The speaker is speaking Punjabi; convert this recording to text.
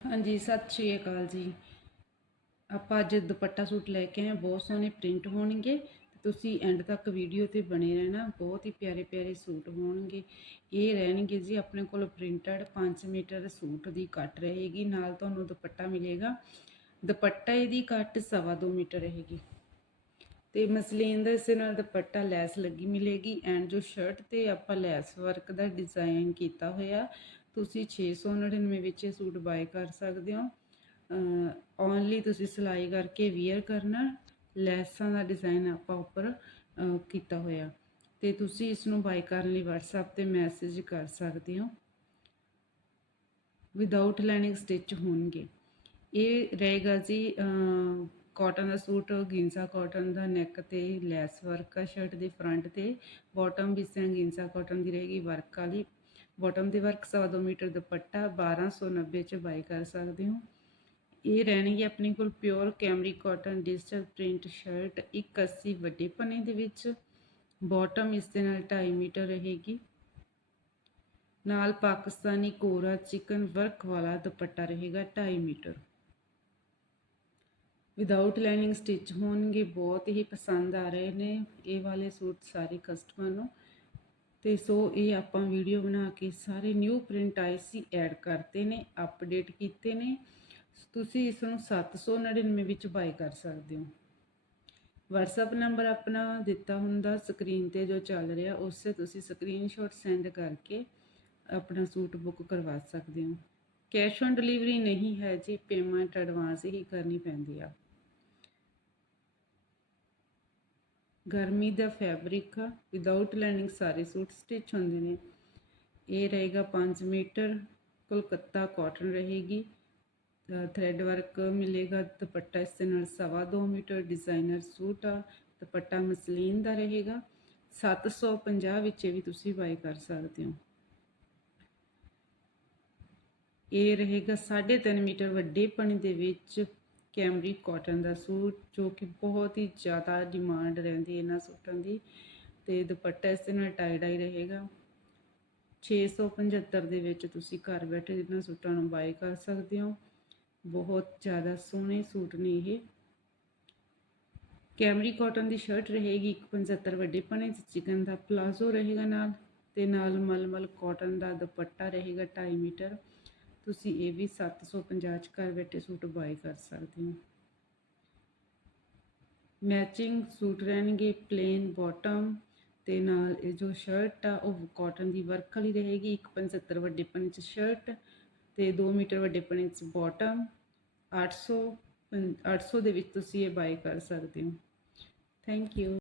ਹਾਂਜੀ, ਸਤਿ ਸ਼੍ਰੀ ਅਕਾਲ ਜੀ। ਆਪਾਂ ਅੱਜ ਦੁਪੱਟਾ ਸੂਟ ਲੈ ਕੇ ਆਏ ਬਹੁਤ ਸੋਹਣੇ ਪ੍ਰਿੰਟ ਹੋਣਗੇ ਤੁਸੀਂ ਐਂਡ ਤੱਕ ਵੀਡੀਓ ਤੇ ਬਣੇ ਰਹਿਣਾ। ਬਹੁਤ ਹੀ ਪਿਆਰੇ ਪਿਆਰੇ ਸੂਟ ਹੋਣਗੇ। ਇਹ ਰਹਿਣਗੇ ਜੀ ਆਪਣੇ ਕੋਲ ਪ੍ਰਿੰਟਡ 5 ਮੀਟਰ ਸੂਟ ਦੀ ਕੱਟ ਰਹੇਗੀ। ਨਾਲ ਤੁਹਾਨੂੰ ਦੁਪੱਟਾ ਮਿਲੇਗਾ। ਦੁਪੱਟਾ ਇਹਦੀ ਕੱਟ ਸਵਾ ਦੋ ਮੀਟਰ ਰਹੇਗੀ। ਤੇ ਮਸਲੀਨ ਦਾ ਇਸੇ ਨਾਲ ਦੁਪੱਟਾ ਲੈਸ ਲੱਗੀ ਮਿਲੇਗੀ। ਐਂਡ ਜੋ ਸ਼ਰਟ ਤੇ ਆਪਾਂ ਲੈਸ ਵਰਕ ਦਾ ਡਿਜ਼ਾਈਨ ਕੀਤਾ ਹੋਇਆ ਤੁਸੀਂ 699 ਵਿੱਚ ਇਹ ਸੂਟ ਬਾਏ ਕਰ ਸਕਦੇ ਹੋ। ਓਨਲੀ ਤੁਸੀਂ ਸਿਲਾਈ ਕਰਕੇ ਵੀਅਰ ਕਰਨਾ, ਲੈਸਾਂ ਦਾ ਡਿਜ਼ਾਈਨ ਆਪਾਂ ਉੱਪਰ ਕੀਤਾ ਹੋਇਆ। ਤੇ ਤੁਸੀਂ ਇਸ ਨੂੰ ਬਾਏ ਕਰਨ ਲਈ WhatsApp ਤੇ ਮੈਸੇਜ ਕਰ ਸਕਦੇ ਹੋ। ਵਿਦਆਊਟ ਲਾਈਨਿੰਗ ਸਟਿਚ ਹੋਣਗੇ। ਇਹ ਰਹੇਗਾ ਜੀ ਕਾਟਨ ਦਾ ਸੂਟ ਗਿੰਸਾ ਕਾਟਨ ਦਾ ਨੈਕ ਤੇ ਲੈਸ ਵਰਕ ਆ ਸ਼ਰਟ ਦੇ ਫਰੰਟ ਤੇ। ਬਾਟਮ ਵੀ ਸੈਂ ਗਿੰਸਾ ਕਾਟਨ ਦੀ ਰਹੇਗੀ ਵਰਕ ਵਾਲੀ। ਬਾਟਮ ਦੇ ਵਰਕ ਸਵਾ ਦੋ ਮੀਟਰ ਦੁਪੱਟਾ 1290 ਚ ਬਾਈ ਕਰ ਸਕਦੇ ਹੋ। ਇਹ ਰਹਿਣਗੇ ਆਪਣੇ ਕੋਲ pure cambric cotton digital print shirt 180 ਵੱਡੇ ਪਨੇ ਦੇ ਵਿੱਚ। ਬਾਟਮ ਇਸ ਦੇ ਨਾਲ 2.5 ਮੀਟਰ ਰਹੇਗੀ। ਨਾਲ ਪਾਕਿਸਤਾਨੀ ਕੋਰਾ ਚਿਕਨ ਵਰਕ ਵਾਲਾ ਦੁਪੱਟਾ ਰਹੇਗਾ 2.5 ਮੀਟਰ। ਵਿਦਆਊਟ ਲਾਈਨਿੰਗ ਸਟਿਚ ਹੋਣਗੇ, ਬਹੁਤ ਹੀ ਪਸੰਦ ਆ ਰਹੇ ਨੇ। ਇਹ ਵਾਲੇ ਸੂਟ ਸਾਰੇ ਕਸਟਮਰ ਨੂੰ ਤੇ ਸੋ ਇਹ ਆਪਾਂ ਵੀਡੀਓ ਬਣਾ ਕੇ ਸਾਰੇ ਨਿਊ ਪ੍ਰਿੰਟ ਆਏ ਸੀ ਐਡ ਕਰਤੇ ਨੇ ਅਪਡੇਟ ਕੀਤੇ ਨੇ। ਤੁਸੀਂ ਇਸ ਨੂੰ 799 ਵਿੱਚ ਬਾਈ ਕਰ ਸਕਦੇ ਹੋ। WhatsApp ਨੰਬਰ ਆਪਣਾ ਦਿੱਤਾ ਹੁੰਦਾ ਸਕਰੀਨ ਤੇ ਜੋ ਚੱਲ ਰਿਹਾ, ਉਸ ਸੇ ਤੁਸੀਂ ਸਕਰੀਨਸ਼ਾਟ ਸੈਂਡ ਕਰਕੇ ਆਪਣਾ ਸੂਟ ਬੁੱਕ ਕਰਵਾ ਸਕਦੇ ਹੋ। ਕੈਸ਼ ਔਨ ਡਿਲੀਵਰੀ ਨਹੀਂ ਹੈ ਜੀ ਪੇਮੈਂਟ ਐਡਵਾਂਸ ਹੀ ਕਰਨੀ ਪੈਂਦੀ ਆ। ਗਰਮੀ ਦਾ ਫੈਬਰਿਕ ਆ ਵਿਦਆਊਟ ਲਾਈਨਿੰਗ ਸਾਰੇ ਸੂਟ ਸਟਿਚ ਹੁੰਦੇ ਨੇ। ਇਹ ਰਹੇਗਾ 5 ਮੀਟਰ, ਕੋਲਕਾਤਾ ਕਾਟਨ ਰਹੇਗੀ। ਥ੍ਰੈਡ ਵਰਕ ਮਿਲੇਗਾ, ਦੁਪੱਟਾ ਇਸ ਦੇ ਨਾਲ ਸਵਾ ਦੋ ਮੀਟਰ ਡਿਜ਼ਾਈਨਰ ਸੂਟ ਆ, ਦੁਪੱਟਾ ਮਸਲੀਨ ਦਾ ਰਹੇਗਾ। 750 ਵਿੱਚ ਵੀ ਤੁਸੀਂ ਬਾਈ ਕਰ ਸਕਦੇ ਹੋ। ਇਹ ਰਹੇਗਾ 3.5 ਮੀਟਰ ਵੱਡੇ ਪਣੀ ਦੇ ਵਿੱਚ ਕੈਮਰੀ ਕਾਟਨ ਦਾ ਸੂਟ, ਜੋ ਕਿ ਬਹੁਤ ਹੀ ਜ਼ਿਆਦਾ ਡਿਮਾਂਡ ਰਹਿੰਦੀ ਇਹਨਾਂ ਸੂਟਾਂ ਦੀ ਤੇ ਦੁਪੱਟਾ ਇਸ ਦੇ ਨਾਲ ਟਾਈ ਡਾਈ ਰਹੇਗਾ। 675 ਦੇ ਵਿੱਚ ਤੁਸੀਂ ਘਰ ਬੈਠੇ ਇਹਨਾਂ ਸੂਟਾਂ ਨੂੰ ਬਾਈ ਕਰ ਸਕਦੇ ਹੋ। ਬਹੁਤ ਜ਼ਿਆਦਾ ਸੋਹਣੇ ਸੂਟ ਨੇ ਇਹ। ਕੈਮਰੀ ਕਾਟਨ ਦੀ ਸ਼ਰਟ ਰਹੇਗੀ 175 ਵੱਡੇ ਪਣੇ ਚ ਚਿਕਨ ਦਾ ਪਲਾਜ਼ੋ ਰਹੇਗਾ ਨਾਲ ਤੇ ਨਾਲ ਮਲਮਲ ਕਾਟਨ ਦਾ ਦੁਪੱਟਾ ਰਹੇਗਾ 2.5 ਮੀਟਰ। ਤੁਸੀਂ ਇਹ ਵੀ 750 ਚ ਘਰ ਬੈਠੇ ਸੂਟ ਬਾਏ ਕਰ ਸਕਦੇ ਹੋ। ਮੈਚਿੰਗ ਸੂਟ ਰਹਿਣਗੇ ਪਲੇਨ ਬਾਟਮ ਤੇ ਨਾਲ ਇਹ ਜੋ ਸ਼ਰਟ ਆ, ਉਹ ਕਾਟਨ ਦੀ ਵਰਕ ਵਾਲੀ ਰਹੇਗੀ। 175 ਵੱਡੇ ਪਣੇ ਚ ਸ਼ਰਟ ਤੇ 2 ਮੀਟਰ ਵੱਡੇ ਪਣੇ ਚ ਬਾਟਮ 800 800 ਦੇ ਵਿੱਚ ਤੁਸੀਂ ਇਹ ਬਾਈ ਕਰ ਸਕਦੇ ਹੋ। Thank you